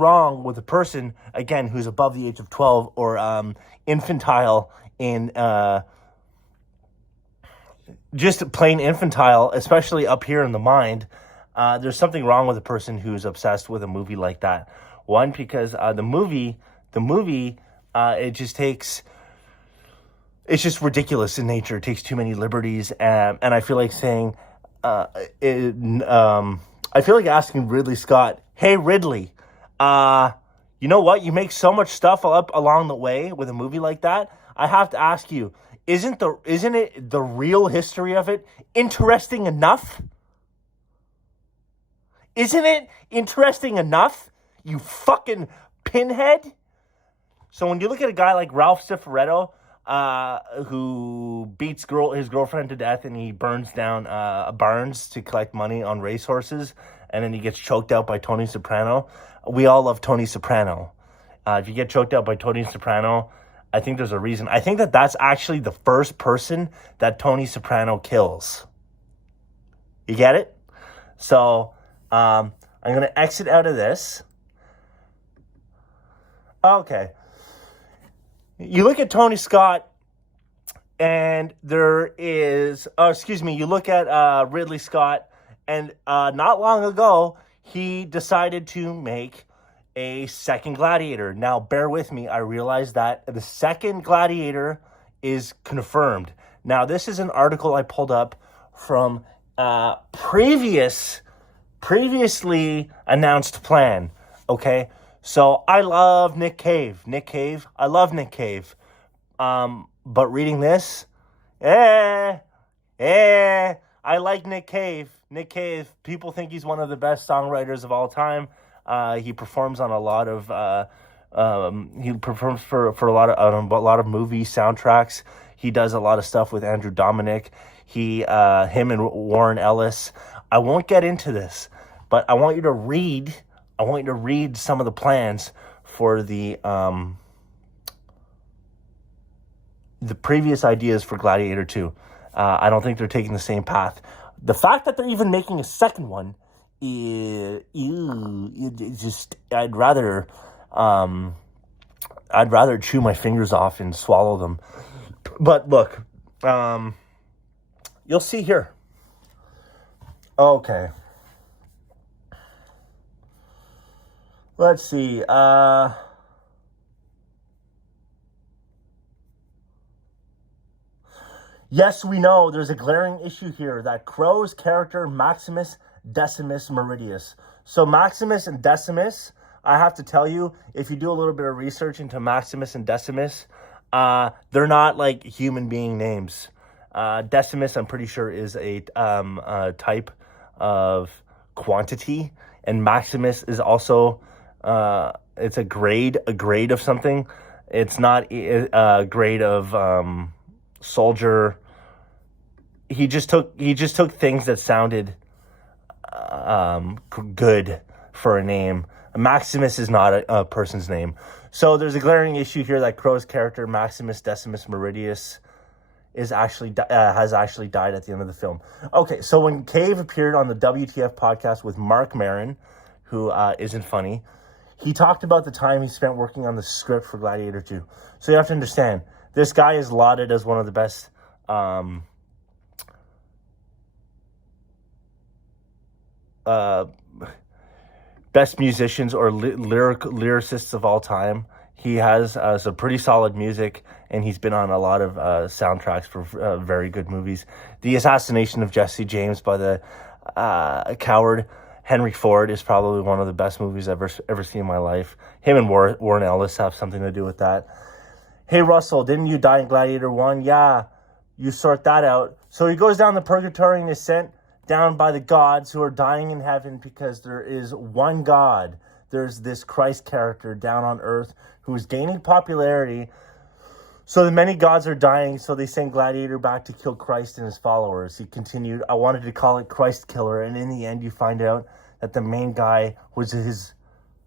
wrong with a person, again, who's above the age of 12 or infantile in just plain infantile, especially up here in the mind. There's something wrong with a person who's obsessed with a movie like that. One, because the movie, it's just ridiculous in nature. It takes too many liberties, and I feel like saying, I feel like asking Ridley Scott, "Hey Ridley, you know what? You make so much stuff up along the way with a movie like that. I have to ask you, isn't it the real history of it interesting enough? Isn't it interesting enough, you fucking pinhead?" So when you look at a guy like Ralph Cifaretto, who beats his girlfriend to death, and he burns down barns to collect money on racehorses, and then he gets choked out by Tony Soprano. We all love Tony Soprano. If you get choked out by Tony Soprano, I think there's a reason. I think that's actually the first person that Tony Soprano kills. You get it? So I'm going to exit out of this. Okay. You look at Tony Scott, and there is... you look at Ridley Scott, and not long ago, he decided to make a second Gladiator. Now, bear with me. I realize that the second Gladiator is confirmed. Now, this is an article I pulled up from previously announced plan, okay? So, I love Nick Cave. I love Nick Cave. But reading this, I like Nick Cave. People think he's one of the best songwriters of all time. He performs on a lot of he performs for a lot of movie soundtracks. He does a lot of stuff with Andrew Dominic. Him and Warren Ellis. I won't get into this, but I want you to read some of the plans for the previous ideas for Gladiator 2. I don't think they're taking the same path. The fact that they're even making a second one, I'd rather chew my fingers off and swallow them. But look, you'll see here. Okay. Let's see. Yes, we know there's a glaring issue here, that Crow's character Maximus Decimus Meridius. So Maximus and Decimus, I have to tell you, if you do a little bit of research into Maximus and Decimus, they're not like human being names. Decimus, I'm pretty sure, is a type of quantity, and Maximus is also it's a grade of something. It's not a grade of soldier. He just took things that sounded good for a name. Maximus is not a person's name. So there's a glaring issue here that Crow's character Maximus Decimus Meridius has actually died at the end of the film. Okay, so when Cave appeared on the WTF podcast with Mark Maron, who isn't funny, he talked about the time he spent working on the script for Gladiator 2. So you have to understand, this guy is lauded as one of the best best musicians or lyricists of all time. He has some pretty solid music, and he's been on a lot of soundtracks for very good movies. The Assassination of Jesse James by the coward Henry Ford is probably one of the best movies I've ever seen in my life. Him and Warren Ellis have something to do with that. Hey, Russell, didn't you die in Gladiator 1? Yeah, you sort that out. So he goes down the purgatory and is sent down by the gods who are dying in heaven because there is one God. There's this Christ character down on earth who is gaining popularity. So the many gods are dying, so they send Gladiator back to kill Christ and his followers. He continued, I wanted to call it Christ Killer, and in the end you find out that the main guy was his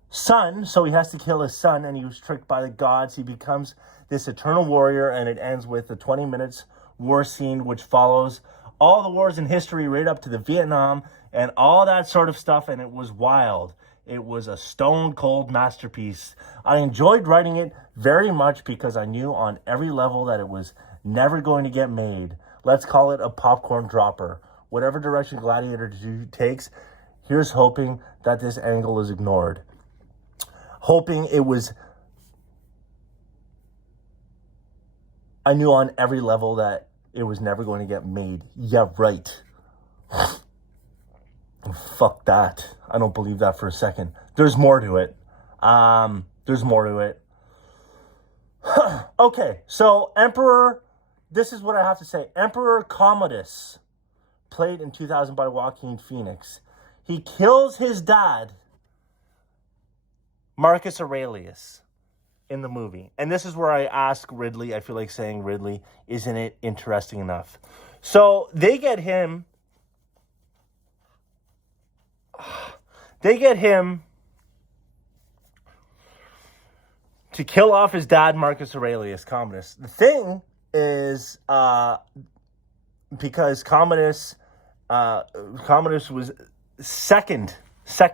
son, so he has to kill his son, and he was tricked by the gods. He becomes this eternal warrior, and it ends with the 20 minutes war scene, which follows all the wars in history right up to the Vietnam and all that sort of stuff, and it was wild. It was a stone cold masterpiece. I enjoyed writing it very much because I knew on every level that it was never going to get made. Let's call it a popcorn dropper. Whatever direction Gladiator 2 takes, here's hoping that this angle is ignored. Hoping it was... I knew on every level that it was never going to get made. Yeah, right. Fuck that. I don't believe that for a second. There's more to it. Okay, so Emperor... This is what I have to say. Emperor Commodus, played in 2000 by Joaquin Phoenix. He kills his dad, Marcus Aurelius, in the movie. And this is where I ask Ridley, I feel like saying Ridley, isn't it interesting enough? So they get him to kill off his dad, Marcus Aurelius, Commodus. The thing is, because Commodus was second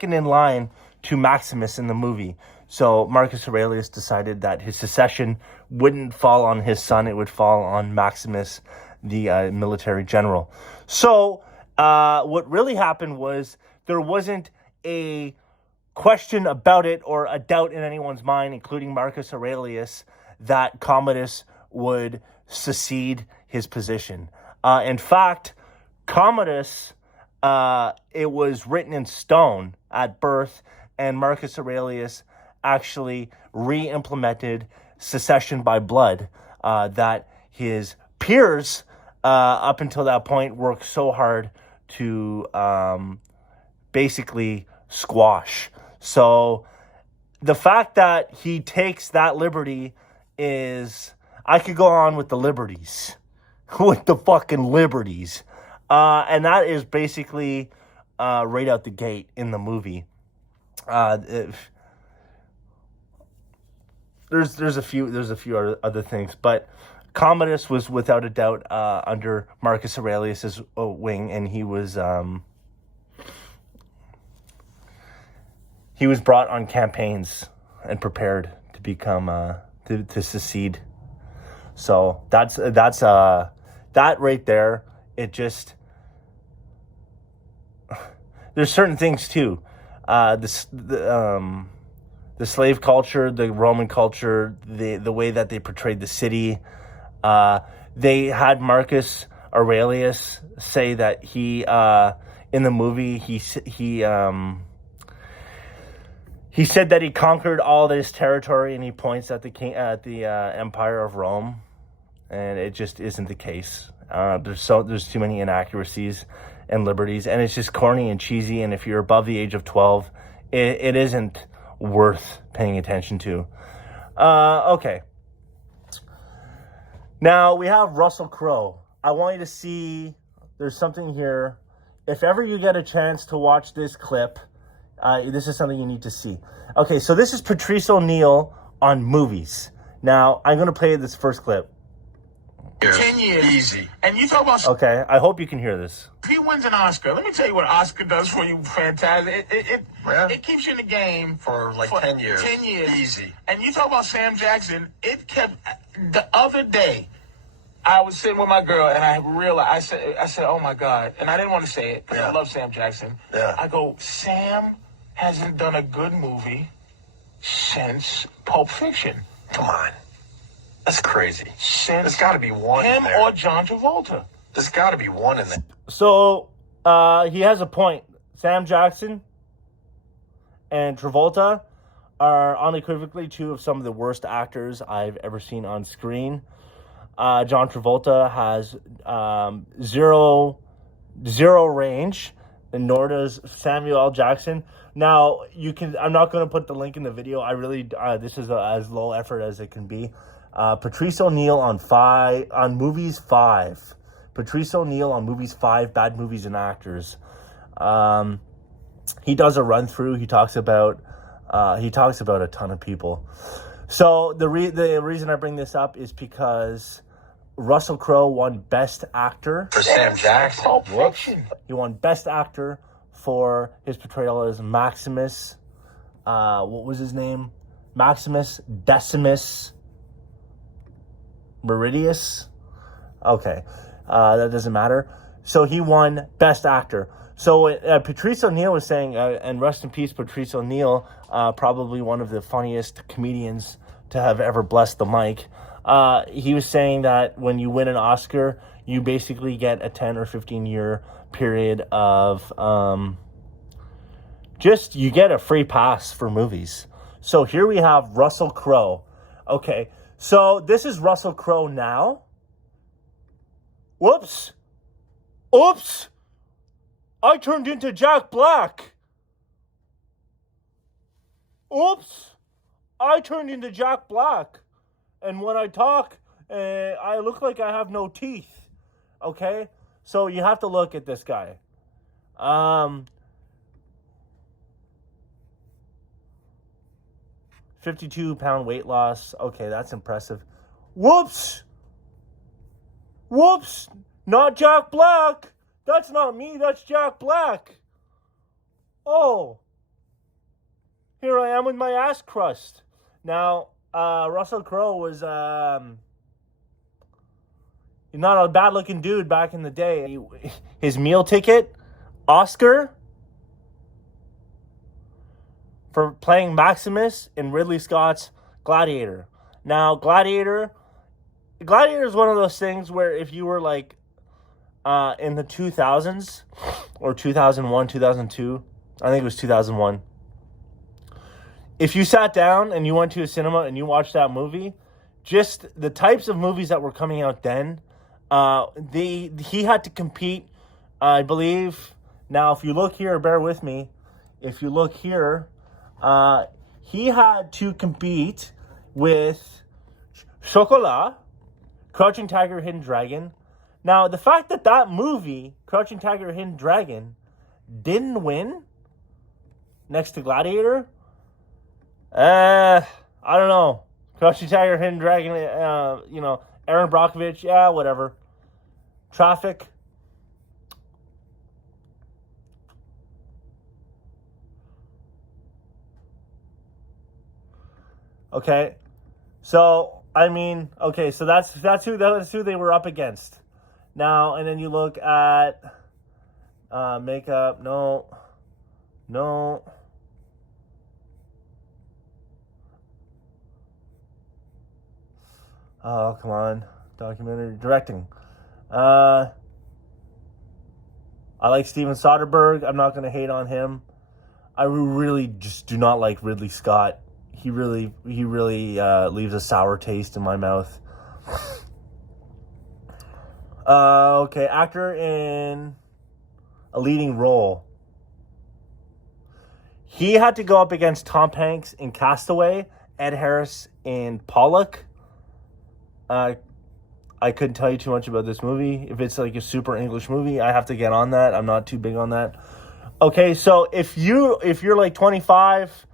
in line to Maximus in the movie. So Marcus Aurelius decided that his succession wouldn't fall on his son, it would fall on Maximus, the military general. So what really happened was there wasn't a question about it or a doubt in anyone's mind, including Marcus Aurelius, that Commodus would succeed his position. In fact, Commodus, it was written in stone at birth, and Marcus Aurelius actually re-implemented succession by blood that his peers up until that point worked so hard to basically squash. So the fact that he takes that liberty is... I could go on with the liberties. With the fucking liberties. And that is basically right out the gate in the movie. There's a few other things, but Commodus was without a doubt under Marcus Aurelius's wing, and he was brought on campaigns and prepared to become to secede. So that's that right there. It just... There's certain things too. The slave culture, the Roman culture, the way that they portrayed the city. They had Marcus Aurelius say that he in the movie he said that he conquered all this territory, and he points at the Empire of Rome. And it just isn't the case. There's too many inaccuracies and liberties, and it's just corny and cheesy. And if you're above the age of 12, it isn't worth paying attention to. Okay. Now we have Russell Crowe. I want you to see. There's something here. If ever you get a chance to watch this clip, this is something you need to see. Okay, so this is Patrice O'Neal on movies. Now I'm going to play this first clip. 10 years. Easy. And you talk about... Okay, I hope you can hear this. If he wins an Oscar, let me tell you what Oscar does for you, fantastic. It keeps you in the game. For 10 years. 10 years. Easy. And you talk about Sam Jackson, it kept... The other day, I was sitting with my girl, and I realized, I said, oh my God. And I didn't want to say it, because I love Sam Jackson. Yeah. I go, Sam hasn't done a good movie since Pulp Fiction. Come on. That's crazy. There's got to be one him in there. or John Travolta. There's got to be one in there. So, he has a point. Sam Jackson and Travolta are unequivocally two of some of the worst actors I've ever seen on screen. John Travolta has zero range, and nor does Samuel L. Jackson. Now, I'm not going to put the link in the video. I really, this is as low effort as it can be. Patrice O'Neal on movies 5. Patrice O'Neal on movies 5, bad movies and actors. He does a run through. He talks about a ton of people. So the reason I bring this up is because Russell Crowe won Best Actor for Sam Jackson. Whoops. He won Best Actor for his portrayal as Maximus what was his name? Maximus Decimus Meridius. Okay, that doesn't matter. So he won Best Actor. So Patrice O'Neal was saying, and rest in peace, Patrice O'Neal, probably one of the funniest comedians to have ever blessed the mic. He was saying that when you win an Oscar, you basically get a 10 or 15 year period of you get a free pass for movies. So here we have Russell Crowe. Okay, so this is Russell Crowe now. Whoops. Oops. I turned into Jack Black. Oops. I turned into Jack Black. And when I talk, I look like I have no teeth. Okay? So you have to look at this guy. 52-pound weight loss. Okay, that's impressive. Whoops. Whoops. Not Jack Black. That's not me. That's Jack Black. Oh. Here I am with my ass crust. Now, Russell Crowe was not a bad-looking dude back in the day. His meal ticket, Oscar, for playing Maximus in Ridley Scott's Gladiator. Now, Gladiator is one of those things where if you were like in the 2000s or 2001, 2002, I think it was 2001. If you sat down and you went to a cinema and you watched that movie, just the types of movies that were coming out then, he had to compete, I believe. Now, if you look here, bear with me. If you look here, he had to compete with Chocolat, Crouching Tiger, Hidden Dragon. Now, the fact that movie, Crouching Tiger, Hidden Dragon, didn't win next to Gladiator, I don't know. Crouching Tiger, Hidden Dragon, Aaron Brockovich, yeah, whatever. Traffic. Okay. So, so that's who they were up against. Now, and then you look at makeup. No. Oh, come on. Documentary directing. I like Steven Soderbergh. I'm not going to hate on him. I really just do not like Ridley Scott. He really leaves a sour taste in my mouth. Okay, actor in a leading role. He had to go up against Tom Hanks in Castaway, Ed Harris in Pollock. I couldn't tell you too much about this movie. If it's like a super English movie, I have to get on that. I'm not too big on that. Okay, so if you're like 25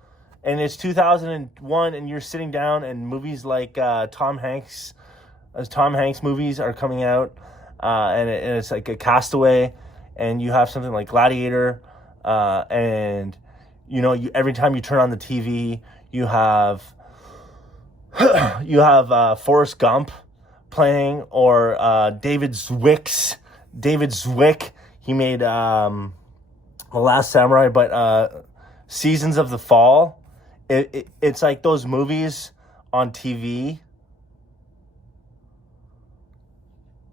and it's 2001 and you're sitting down and movies like Tom Hanks movies are coming out, and it's like a Castaway, and you have something like Gladiator, and every time you turn on the TV, you have Forrest Gump playing, or David Zwick. He made The Last Samurai, but Seasons of the Fall. It's like those movies on TV.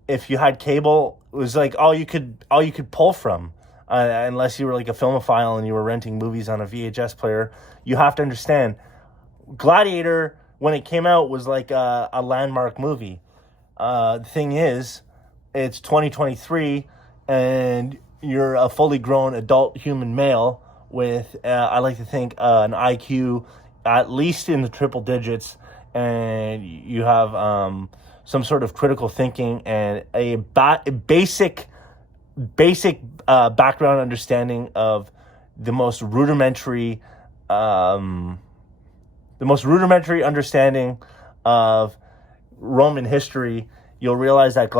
If you had cable, it was like all you could pull from, unless you were like a filmophile and you were renting movies on a VHS player. You have to understand, Gladiator, when it came out, was like a landmark movie. The thing is, it's 2023, and you're a fully grown adult human male with, I like to think, an IQ at least in the triple digits, and you have some sort of critical thinking and a basic background understanding of the most rudimentary understanding of Roman history. You'll realize that